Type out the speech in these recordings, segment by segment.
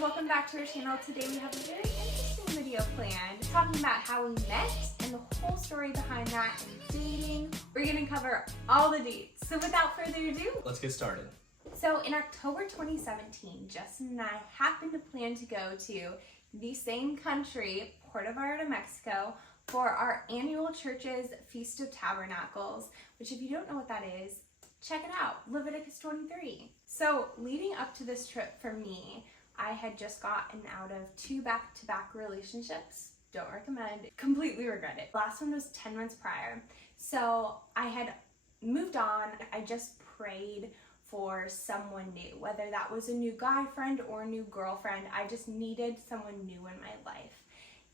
welcome back to our channel. Today we have a very interesting video planned talking about how we met and the whole story behind that and dating. We're going to cover all the deets. So without further ado, let's get started. So in October 2017, Justin and I happened to plan to go to the same country, Puerto Vallarta, Mexico, for our annual church's Feast of Tabernacles, which if you don't know what that is, check it out, Leviticus 23. So leading up to this trip for me, I had just gotten out of 2 back-to-back relationships. Don't recommend, completely regret it. Last one was 10 months prior. So I had moved on. I just prayed for someone new, whether that was a new guy friend or a new girlfriend. I just needed someone new in my life.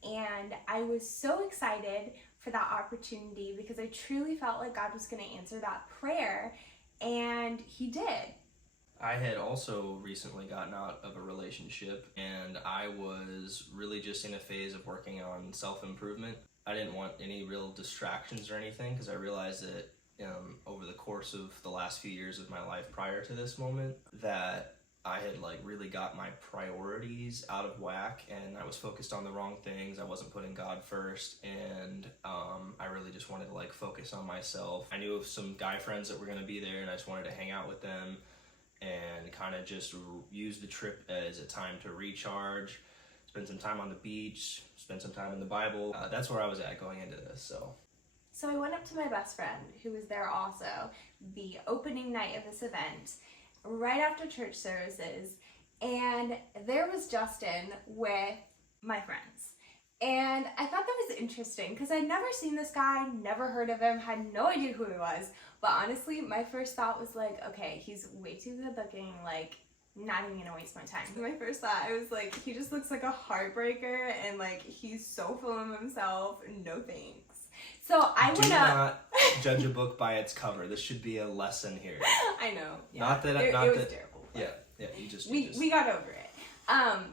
And I was so excited for that opportunity because I truly felt like God was going to answer that prayer, and He did. I had also recently gotten out of a relationship, and I was really just in a phase of working on self-improvement. I didn't want any real distractions or anything because I realized that over the course of the last few years of my life prior to this moment that I had really got my priorities out of whack, and I was focused on the wrong things. I wasn't putting God first, and I really just wanted to focus on myself. I knew of some guy friends that were going to be there, and I just wanted to hang out with them and kind of just use the trip as a time to recharge, spend some time on the beach, spend some time in the Bible. That's where I was at going into this. So I went up to my best friend, who was there also, the opening night of this event, right after church services, and there was Justin with my friends. And I thought that was interesting because I'd never seen this guy, never heard of him, had no idea who he was. But honestly, my first thought was okay, he's way too good looking, not even gonna waste my time. My first thought, I was he just looks like a heartbreaker, and he's so full of himself, no thanks. So I went up. Do not judge a book by its cover. This should be a lesson here. I know. Yeah. Not that it was terrible. Yeah. We got over it.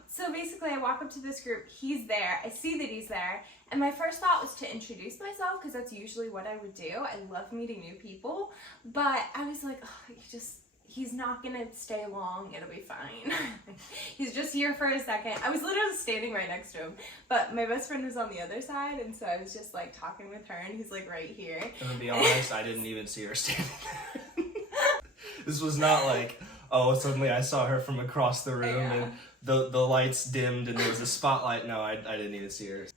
So basically I walk up to this group, he's there, I see that he's there, and my first thought was to introduce myself because that's usually what I would do. I love meeting new people, but I was he's not gonna stay long, it'll be fine. He's just here for a second. I was literally standing right next to him, but my best friend was on the other side, and so I was just talking with her, and he's right here. And to be honest, I didn't even see her standing there. This was not suddenly I saw her from across the room and the lights dimmed and there was a spotlight. No, I didn't even see her.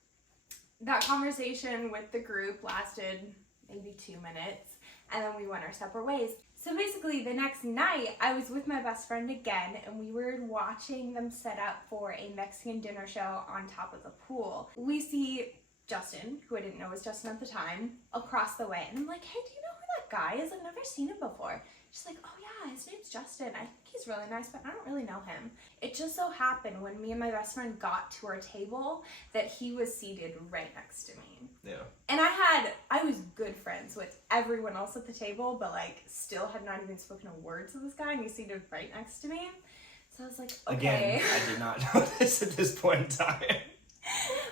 That conversation with the group lasted maybe 2 minutes, and then we went our separate ways. So basically the next night I was with my best friend again, and we were watching them set up for a Mexican dinner show on top of the pool. We see Justin, who I didn't know was Justin at the time, across the way, and I'm hey, do you know who that guy is? I've never seen him before. She's oh yeah, his name's Justin. I think he's really nice, but I don't really know him. It just so happened when me and my best friend got to our table that he was seated right next to me. Yeah. And I was good friends with everyone else at the table, but still had not even spoken a word to this guy, and he's seated right next to me. So I was okay. Again, I did not know this at this point in time.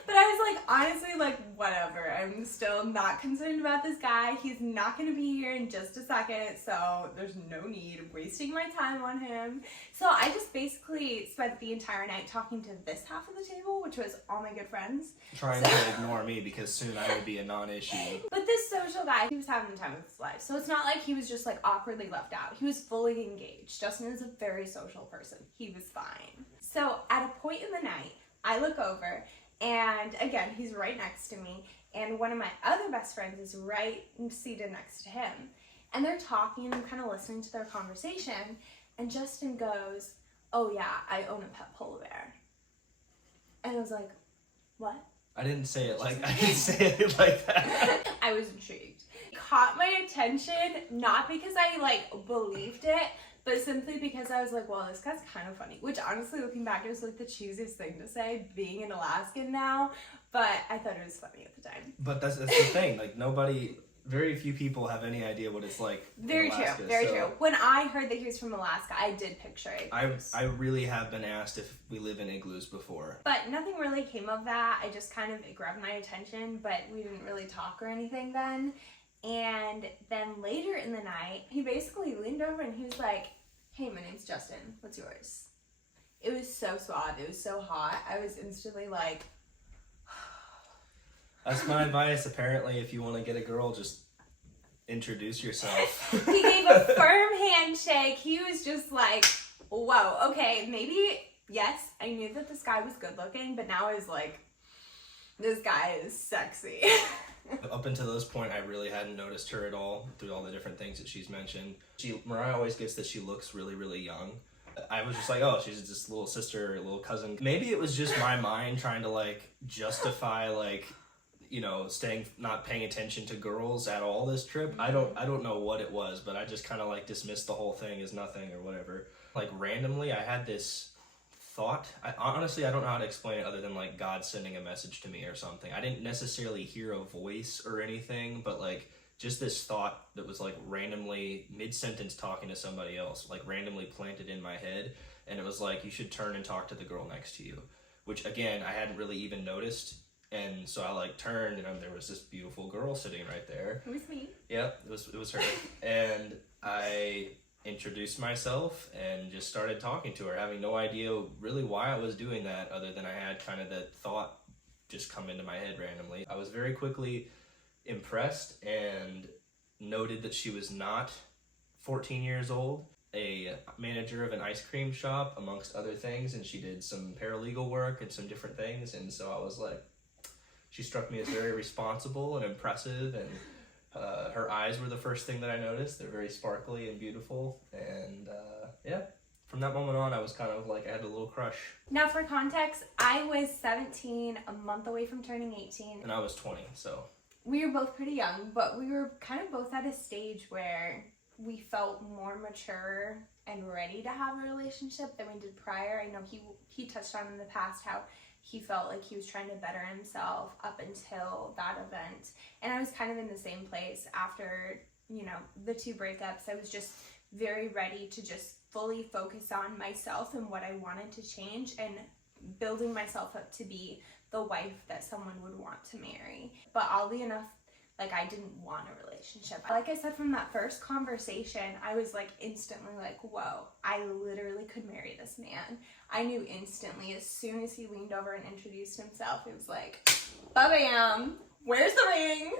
But I was honestly, whatever. I'm still not concerned about this guy. He's not going to be here in just a second, so there's no need of wasting my time on him. So I just basically spent the entire night talking to this half of the table, which was all my good friends. Trying to ignore me because soon I would be a non-issue. But this social guy, he was having the time of his life. So it's not he was just awkwardly left out. He was fully engaged. Justin is a very social person. He was fine. So at a point in the night, I look over, and again, he's right next to me, and one of my other best friends is right seated next to him. And they're talking, and I'm kind of listening to their conversation, and Justin goes, "Oh yeah, I own a pet polar bear." And I was what? I didn't say it like that. I was intrigued. It caught my attention, not because I believed it, but simply because I was well, this guy's kind of funny. Which honestly, looking back, it was the cheesiest thing to say, being an Alaskan now. But I thought it was funny at the time. But that's the thing. Very few people have any idea what it's like. Very Alaska, true. Very true. When I heard that he was from Alaska, I did picture it. I really have been asked if we live in igloos before. But nothing really came of that. I just it grabbed my attention, but we didn't really talk or anything then. And then later in the night, he basically leaned over and he was "Hey, my name's Justin. What's yours?" It was so suave. It was so hot. I was instantly like... That's my advice. Apparently, if you want to get a girl, just introduce yourself. He gave a firm handshake. He was just like, whoa, okay, maybe, yes, I knew that this guy was good looking, but now I was like, this guy is sexy. Up until this point, I really hadn't noticed her at all through all the different things that she's mentioned. Mariah always gets that she looks really, really young. I was just like, oh, she's just little sister, little cousin. Maybe it was just my mind trying to like justify like, you know, not paying attention to girls at all this trip. I don't know what it was, but I just kind of like dismissed the whole thing as nothing or whatever. Like randomly, I had this thought. Honestly, I don't know how to explain it other than like God sending a message to me or something. I didn't necessarily hear a voice or anything, but like just this thought that was like randomly mid-sentence talking to somebody else, like randomly planted in my head. And it was like, you should turn and talk to the girl next to you, which again, I hadn't really even noticed. And so I like turned and there was this beautiful girl sitting right there. It was me. Yep, it was her. And I introduced myself and just started talking to her, having no idea really why I was doing that other than I had kind of that thought just come into my head randomly. I was very quickly impressed and noted that she was not 14 years old, a manager of an ice cream shop amongst other things, and she did some paralegal work and some different things. And so I was like, she struck me as very responsible and impressive, and her eyes were the first thing that I noticed. They're very sparkly and beautiful, and yeah, from that moment on, I was kind of like, I had a little crush. Now for context, I was 17, a month away from turning 18. And I was 20, so. We were both pretty young, but we were kind of both at a stage where we felt more mature and ready to have a relationship than we did prior. I know he touched on in the past how he felt like he was trying to better himself up until that event. And I was kind of in the same place after, you know, the 2 breakups. I was just very ready to just fully focus on myself and what I wanted to change and building myself up to be the wife that someone would want to marry. But oddly enough, like, I didn't want a relationship. Like I said, from that first conversation, I was like instantly like, whoa, I literally could marry this man. I knew instantly as soon as he leaned over and introduced himself, it was like, ba-bam, where's the ring?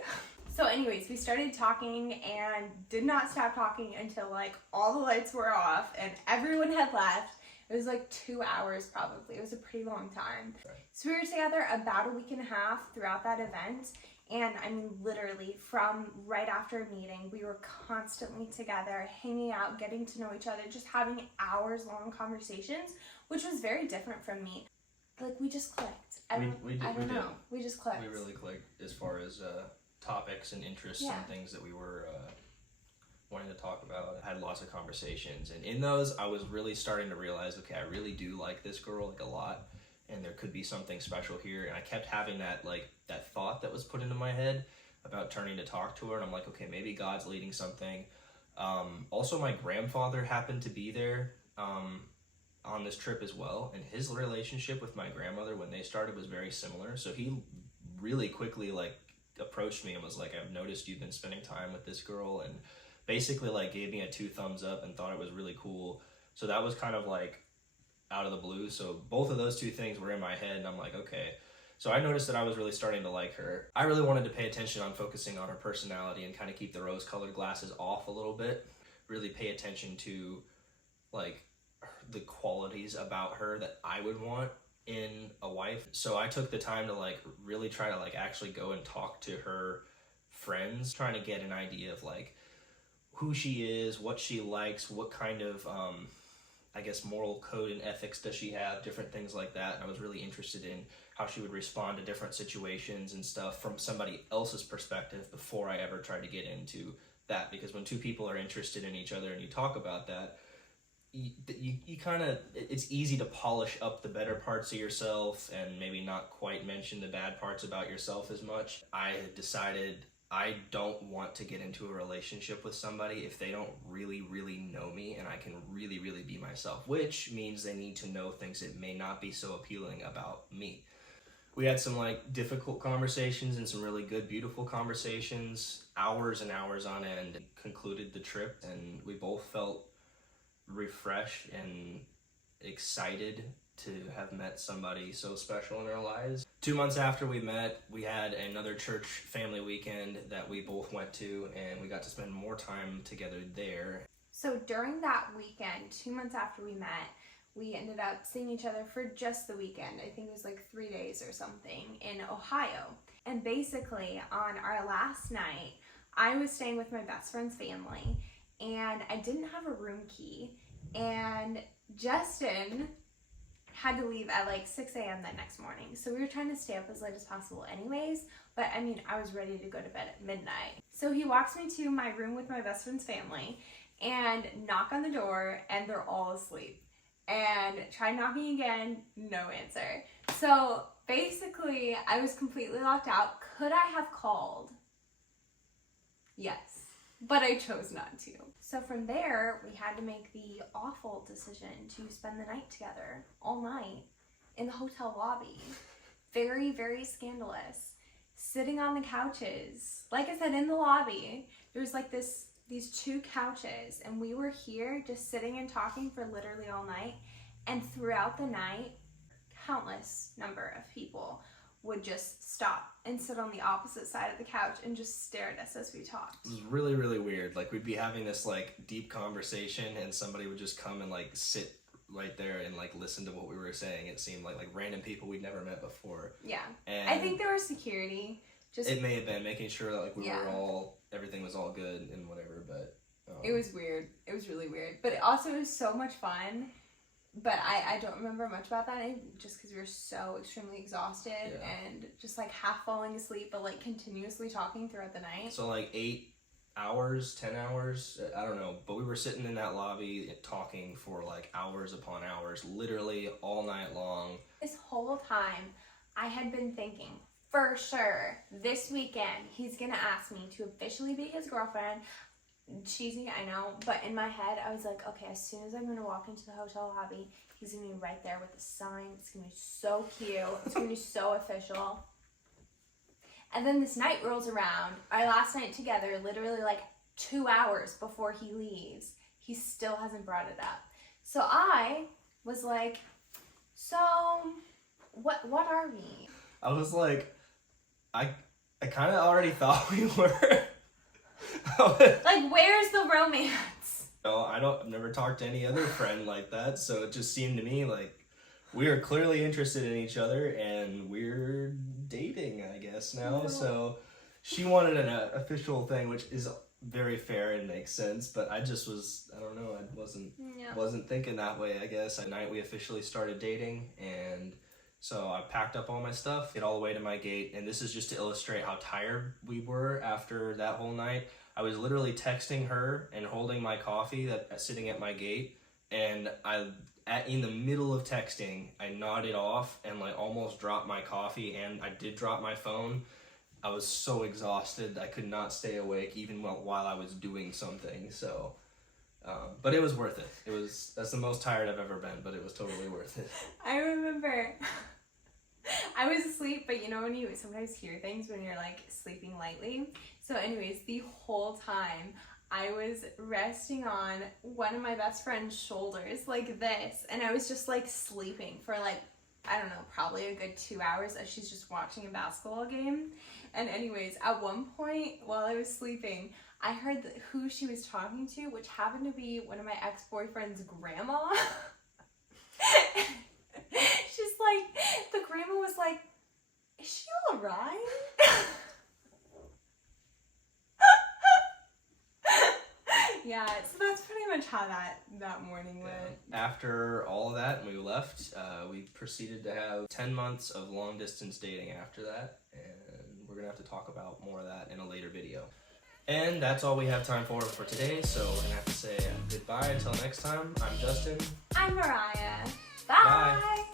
So anyways, we started talking and did not stop talking until like all the lights were off and everyone had left. It was like 2 hours probably. It was a pretty long time. So we were together about a week and a half throughout that event. And I mean, literally from right after a meeting, we were constantly together, hanging out, getting to know each other, just having hours-long conversations, which was very different from me. Like, we just clicked. I don't know. We just clicked. We really clicked as far as topics and interests and things that we were wanting to talk about. I had lots of conversations, and in those, I was really starting to realize, okay, I really do like this girl like a lot, and there could be something special here. And I kept having that thought that was put into my head about turning to talk to her, and I'm like, okay, maybe God's leading something. Also, my grandfather happened to be there on this trip as well, and his relationship with my grandmother when they started was very similar. So he really quickly like approached me and was like, I've noticed you've been spending time with this girl, and basically like gave me a 2 thumbs up and thought it was really cool. So that was kind of like out of the blue. So both of those 2 things were in my head, and I'm like, okay. So I noticed that I was really starting to like her. I really wanted to pay attention on focusing on her personality and kind of keep the rose-colored glasses off a little bit. Really pay attention to like the qualities about her that I would want in a wife. So I took the time to like really try to like actually go and talk to her friends, trying to get an idea of like who she is, what she likes, what kind of I guess moral code and ethics does she have, different things like that. And I was really interested in how she would respond to different situations and stuff from somebody else's perspective before I ever tried to get into that. Because when 2 people are interested in each other and you talk about that, you kind of, it's easy to polish up the better parts of yourself and maybe not quite mention the bad parts about yourself as much. I had decided I don't want to get into a relationship with somebody if they don't really, really know me and I can really, really be myself, which means they need to know things that may not be so appealing about me. We had some like difficult conversations and some really good, beautiful conversations, hours and hours on end, and concluded the trip, and we both felt refreshed and excited to have met somebody so special in our lives. 2 months after we met, we had another church family weekend that we both went to, and we got to spend more time together there. So during that weekend, 2 months after we met, we ended up seeing each other for just the weekend. I think it was like 3 days or something in Ohio. And basically, on our last night, I was staying with my best friend's family, and I didn't have a room key, and Justin had to leave at like 6 a.m. that next morning. So we were trying to stay up as late as possible anyways, but I mean, I was ready to go to bed at midnight. So he walks me to my room with my best friend's family and knock on the door, and they're all asleep. And try knocking again, no answer. So basically, I was completely locked out. Could I have called? Yes, but I chose not to. So from there, we had to make the awful decision to spend the night together, all night, in the hotel lobby. Very, very scandalous. Sitting on the couches. Like I said, in the lobby, there was like these 2 couches, and we were here just sitting and talking for literally all night. And throughout the night, countless number of people would just stop and sit on the opposite side of the couch and just stare at us as we talked. It was really, really weird. Like, we'd be having this like deep conversation, and somebody would just come and like sit right there and like listen to what we were saying. It seemed like random people we'd never met before. Yeah. And I think there was security. It may have been making sure that like we were all, everything was all good and whatever, but it was weird. It was really weird. But it was so much fun. But I don't remember much about that just because we were so extremely exhausted and just like half falling asleep, but like continuously talking throughout the night. So like 8 hours, 10 hours, I don't know. But we were sitting in that lobby talking for like hours upon hours, literally all night long. This whole time I had been thinking, for sure, this weekend he's going to ask me to officially be his girlfriend. Cheesy, I know, but in my head, I was like, okay, as soon as I'm going to walk into the hotel lobby, he's going to be right there with the sign. It's going to be so cute. It's going to be so official. And then this night rolls around, our last night together, literally like 2 hours before he leaves. He still hasn't brought it up. So I was like, so what are we? I was like, I kind of already thought we were. Like, where's the romance? No, I've never talked to any other friend like that, so it just seemed to me like we are clearly interested in each other, and we're dating, I guess, now. No. So she wanted an official thing, which is very fair and makes sense, but I just was, I don't know, I wasn't thinking that way, I guess. At night we officially started dating, and so I packed up all my stuff, get all the way to my gate, and this is just to illustrate how tired we were after that whole night. I was literally texting her and holding my coffee sitting at my gate, and in the middle of texting, I nodded off and like almost dropped my coffee, and I did drop my phone. I was so exhausted, I could not stay awake even while I was doing something, so... but it was worth it. That's the most tired I've ever been, but it was totally worth it. I remember I was asleep, but you know when you sometimes hear things when you're like sleeping lightly? So anyways, the whole time I was resting on one of my best friend's shoulders like this, and I was just like sleeping for like, I don't know, probably a good 2 hours as she's just watching a basketball game. And anyways, at one point while I was sleeping, I heard who she was talking to, which happened to be one of my ex-boyfriend's grandma. She's like, the grandma was like, is she all right? Yeah, so that's pretty much how that morning went. After all of that, and we left, we proceeded to have 10 months of long-distance dating after that, and we're going to have to talk about more of that in a later video. And that's all we have time for today, so we're going to have to say goodbye until next time. I'm Justin. I'm Mariah. Bye. Bye.